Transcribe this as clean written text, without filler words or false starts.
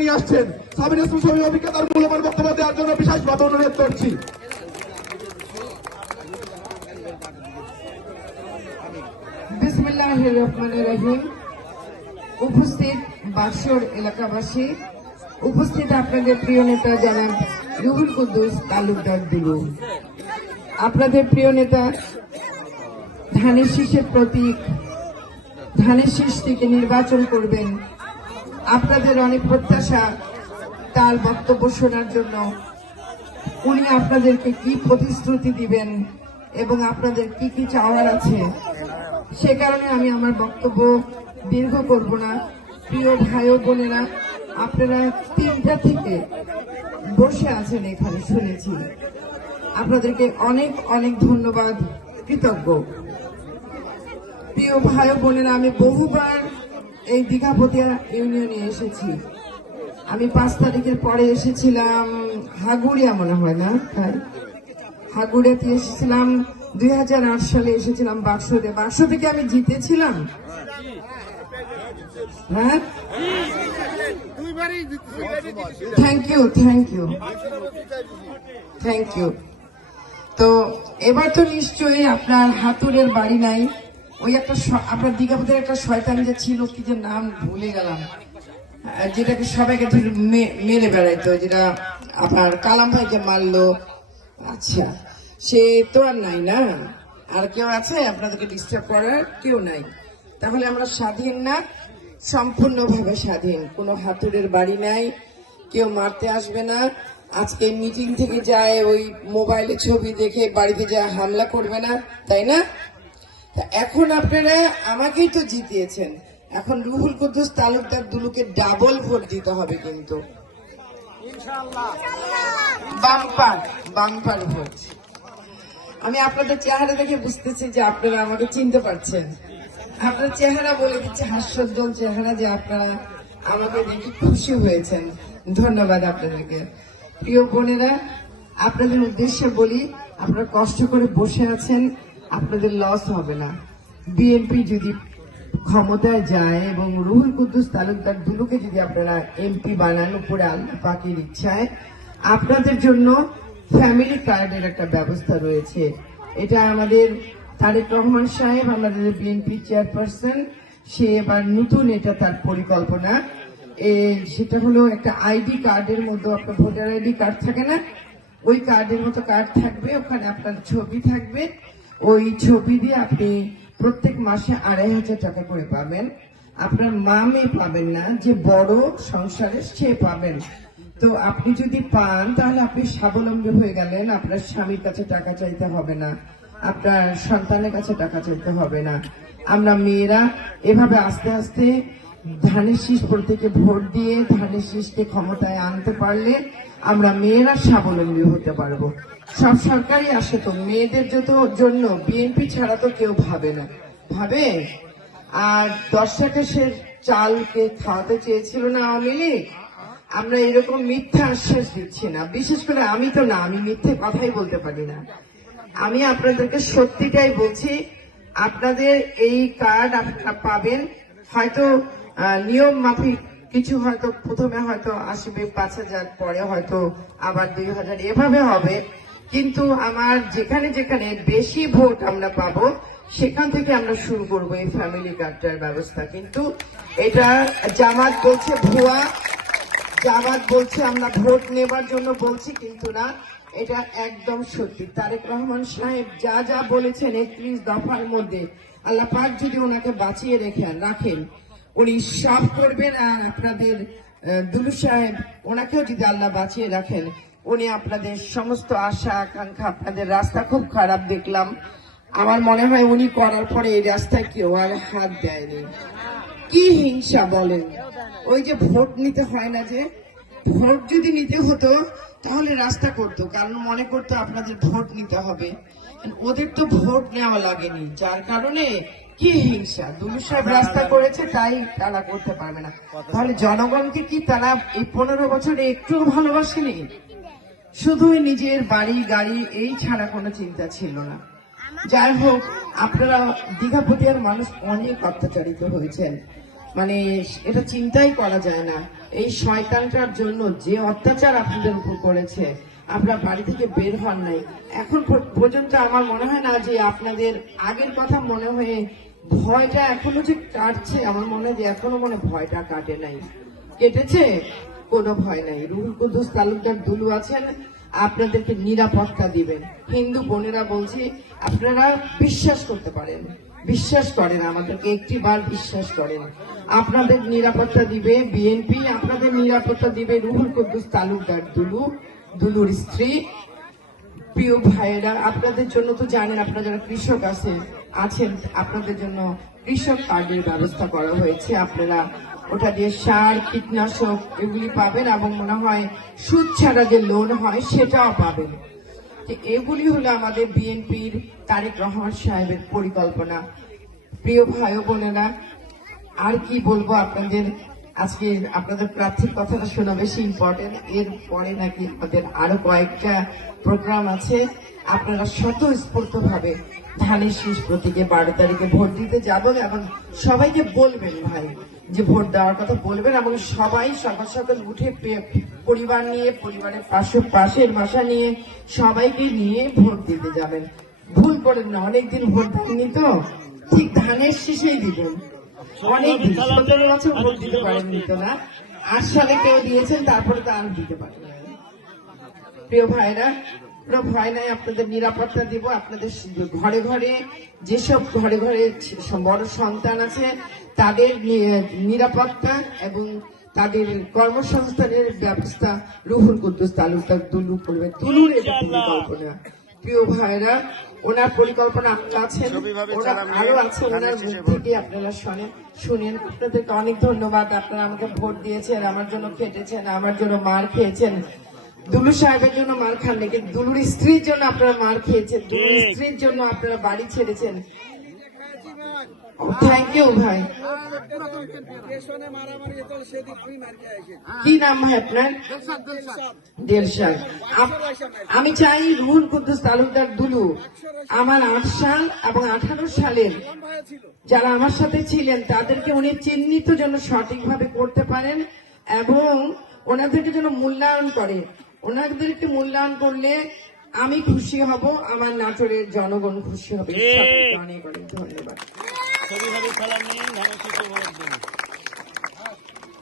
নিয়ে আসছেন। সাবিনা সুসমের অভিজ্ঞতার মূল্যবান বক্তব্য দেওয়ার জন্য বিশেষভাবে অনুরোধ করছি। বিসমিল্লাহির রহমানির রহিম। উপস্থিত বাকশর এলাকাবাসী, উপস্থিত আপনাদের প্রিয় নেতা জনাব রুহুল কুদ্দুস তালুকদার দুলু, আপনাদের প্রিয় নেতা ধানের শীষের প্রতীক ধানের শীষ থেকে নির্বাচন করবেন। আপনাদের অনেক প্রত্যাশা তার বক্তব্য শোনার জন্য। উনি আপনাদেরকে কি প্রতিশ্রুতি দিবেন এবং আপনাদের কি কি চাওয়ার আছে, সে কারণে আমি আমার বক্তব্য দীর্ঘ করব না। প্রিয় ভাই ও বোনেরা, আপনারা 3টা থেকে বসে আছেন এখানে, শুনেছি। আপনাদেরকে অনেক অনেক ধন্যবাদ, কৃতজ্ঞ। প্রিয় ভাই ও বোনেরা, আমি বহুবার এই দীঘাপতিয়া ইউনিয়নে এসেছি। আমি 5 তারিখের পরে এসেছিলাম হাগুড়িয়া, মনে হয় না, তাই হাগুড়িয়াতে এসেছিলাম। 2008 সালে এসেছিলাম বাক্সতে। বাক্স থেকে আমি জিতেছিলাম। হ্যাঁ, thank you thank you thank you. তো এবার তো নিশ্চয়ই আপনার হাতুড়ের বাড়ি নাই। ওই একটা আপনার দীঘাপতির একটা শয়তান যে ছিল, কি যে নাম ভুলে গেলাম, যেটাকে সবাইকে মেরে বেড়াইতো, যেটা আপনার কালাম ভাইকে মারলো। আচ্ছা, সে তো আর নাই না? আর কেউ আছে আপনাদেরকে ডিস্টার্ব করার? কেউ নাই। তাহলে আমরা স্বাধীন না, সম্পূর্ণভাবে স্বাধীন। কোনো হাতুড়ের বাড়ি নাই, কেউ মারতে আসবে না। আজকে মিটিং থেকে যায় ওই মোবাইলে ছবি দেখে বাড়িতে যা হামলা করবে না, তাই না? এখন আপনারা আমাকেই তো জিতিয়েছেন, এখন রুহুল কুদ্দুস তালুকদার দুলুকে ডাবল ভোট দিতে হবে, কিন্তু বাম্পার বাম্পার ভোট। আমি আপনাদের চেহারা দেখে বুঝতেছি যে আপনারা আমাকে চিনতে পারছেন। আপনার চেহারা বলে দিচ্ছে, হাস্যোজ্জ্বল চেহারা, যে আপনারা আমাকে দেখে খুশি হয়েছেন। ধন্যবাদ আপনাদেরকে। প্রিয় বোনেরা, আপনাদের উদ্দেশ্যে বলি, আপনারা কষ্ট করে বসে আছেন, আপনাদের লস হবে না। বিএনপি যদি ক্ষমতায় যায় এবং রুহুল কুদ্দুস তালুকদার দুলুকে যদি আপনারা এমপি বানান, উপরে আল্লাহ পাকের ইচ্ছায়, আপনাদের জন্য ফ্যামিলি কার্ডের একটা ব্যবস্থা রয়েছে। এটা আমাদের তারেক রহমান সাহেব, আমাদের বিএনপি চেয়ারপারসন, সে এবার নতুন, এটা তার পরিকল্পনা। সেটা হলো একটা আইডি কার্ডের মধ্যে, আপনার ভোটার আইডি কার্ড থাকে না, ওই কার্ডের মতো কার্ড থাকবে, ওখানে আপনার ছবি থাকবে। ওই ছবি দিয়ে আপনি প্রত্যেক মাসে 2500 টাকা করে পাবেন। আপনার মা মেয়ে পাবেন না, যে বড় সংসারে সে পাবেন। তো আপনি যদি পান তাহলে আপনি স্বাবলম্বী হয়ে গেলেন। আপনার স্বামীর কাছে টাকা চাইতে হবে না, আপনার সন্তানের কাছে টাকা চাইতে হবে না। আমরা মেয়েরা এভাবে আস্তে আস্তে ধানের শীষ প্রতীকে ভোট দিয়ে ধানের শীষকে ক্ষমতায় আনতে পারলে আমরা মেয়েরা স্বাবলম্বী হতে পারবো। সব সরকারি আসে তো মেয়েদের জন্য, বিএনপি ছাড়া তো কেউ ভাবে না, ভাবে? আর 10 টাকা চালকে খাওয়াতে চেয়েছিল না আওয়ামী লীগ? আমরা এরকম মিথ্যা আশ্বাস দিচ্ছি না, বিশেষ করে আমি তো না, আমি মিথ্যে কথাই বলতে পারি না। আমি আপনাদেরকে সত্যিটাই বলছি, আপনাদের এই কার্ড আপনারা পাবেন। হয়তো নিয়ম মাফিক কিছু, হয়তো প্রথমে হয়তো আসবে 5000, পরে হয়তো আবার 2000, এভাবে হবে। কিন্তু আমার যেখানে যেখানে বেশি ভোট আমরা পাবো, সেখান থেকে আমরা শুরু করবো এই ফ্যামিলি কার্ডটার ব্যবস্থা। কিন্তু এটা জামাত বলছে ভুয়া, জামাত বলছে আমরা ভোট নেবার জন্য বলছি, কিন্তু না, এটা একদম সত্যি। তারেক রহমান সাহেব যা যা বলেছেন 31 দফার মধ্যে, আল্লাহ পাক যদি ওনাকে বাঁচিয়ে রাখেন, উনি সব করবেন। আর আপনাদের দুলু সাহেব, ওনাকেও যদি আল্লাহ বাঁচিয়ে রাখেন, উনি আপনাদের সমস্ত আশা আকাঙ্ক্ষা, আপনাদের রাস্তা খুব খারাপ দেখলাম, আমার মনে হয় উনি করার পরে এই রাস্তায় কেউ আর হাত দেয়নি। কি হিংসা বলেন! ওই যে ভোট নিতে হয় না, যে ভোট যদি নিতে হতো তাহলে রাস্তা করতো, কারণ মনে করতো আপনাদের ভোট নিতে হবে। ওদের তো ভোট নেওয়া লাগেনি, যার কারণে কি হিংসা। দুলু সাহেব রাস্তা করেছে, তাই তারা করতে পারবে না। তাহলে জনগণকে কি তারা এই 15 বছরে একটু ভালোবাসেনি? শুধুই নিজের বাড়ি গাড়ি এই ছাড়া কোনো চিন্তা ছিল না। যাই হোক, আপনারা দীঘাপতিয়ার মানুষ অনেক অত্যাচারিত হয়েছেন। মানে এটা চিন্তাই করা যায় না। এই শয়তানটার জন্য যে অত্যাচার আপনাদের উপর করেছে, আপনার বাড়ি থেকে বের হন নাই, এখন পর্যন্ত আমার মনে হয় না যে আপনাদের আগের কথা মনে হয়ে ভয়টা এখনো যে কাটছে, আমার মনে হয় যে এখনো মনে ভয়টা কাটে নাই। কেটেছে? কোনো ভয় নাই। রুহুল কুদ্দুস তালুকদার দুলু আছেন, আপনাদেরকে নিরাপত্তা দিবেন। হিন্দু বোনেরা বলছি, আপনারা বিশ্বাস করতে পারেন, বিশ্বাস করেন, আমাদেরকে একটি বার বিশ্বাস করেন। আপনাদের নিরাপত্তা দিবে বিএনপি, আপনাদের নিরাপত্তা দিবে রুহুল কুদ্দুস তালুকদার দুলু, দুলুর স্ত্রী। প্রিয় ভাইয়েরা, আপনাদের জন্য তো জানেন, আপনারা যারা কৃষক আছেন আপনাদের জন্য কৃষক কার্ডের ব্যবস্থা করা হয়েছে। আপনারা ওটা দিয়ে সার, কীটনাশক এগুলি পাবেন এবং মনে হয় সুদ ছাড়া যে লোন হয় সেটাও পাবেন। এগুলি হলো আমাদের বিএনপির তারেক রহমান সাহেবের পরিকল্পনা। প্রিয় ভাই ও বোনেরা, আর কি বলবো আপনাদের, আজকে আপনাদের প্রার্থীর কথাটা শোনা বেশি ইম্পর্টেন্ট। এর পরে নাকি আমাদের আরো কয়েকটা প্রোগ্রাম আছে। আপনারা স্বতঃস্ফূর্ত ভাবে ধানের শীষ প্রতীকে 12 তারিখে ভোট দিতে যাবেন এবং সবাইকে বলবেন ভাই যে ভোট দেওয়ার কথা বলবেন, এবং সবাই সকাল সকাল উঠে পরিবার নিয়ে, পরিবারের পাশের বাসা নিয়ে সবাইকে নিয়ে ভোট দিতে যাবেন। ভুল করেন না, অনেকদিন ভোট দেননি তো, ঠিক ধানের শীষেই দিবেন। অনেক 17 বছর ভোট দিতে পারেননি তো না, 8 সালে কেউ দিয়েছেন, তারপরে তো আর দিতে পারেন না। প্রিয় ভাইরা, কোনো ভয় নাই, আপনাদের নিরাপত্তা দিব। আপনাদের ঘরে ঘরে, যেসব ঘরে ঘরে বড় সন্তান আছে তাদের নিরাপত্তা এবং তাদের কর্মসংস্থানের ব্যবস্থা রুহুল কুদ্দুস তালুকদার দুলু করবে। দুলুর এটা পরিকল্পনা। প্রিয় ভাইরা, ওনার পরিকল্পনা আপনারা আছেন, ওরা আরো আছে, ওনার মুখ থেকে আপনারা শুনেন। আপনাদেরকে অনেক ধন্যবাদ, আপনারা আমাকে ভোট দিয়েছেন, আমার জন্য খেটেছেন, আমার জন্য মার খেয়েছেন। দুলু সাহেবের জন্য মার খাননি, কিন্তু দুলুর স্ত্রীর জন্য আপনারা মার খেয়েছেন, দুলুর স্ত্রীর জন্য আপনারা বাড়ি ছেড়েছেন। থ্যাংক ইউ ভাই। কি নাম ভাই আপনার? দেলশাদ। আমি চাই রুহুল কুদ্দুস তালুকদার দুলু আমার 8 সাল এবং 18 সালের যারা আমার সাথে ছিলেন তাদেরকে উনি চিহ্নিত যেন সঠিকভাবে করতে পারেন এবং ওনাদেরকে যেন মূল্যায়ন করে। ওনাদেরকে মূল্যায়ন করলে আমি খুশি হব, আমার নাটোরের জনগণ খুশি হবে। অনেক অনেক ধন্যবাদ।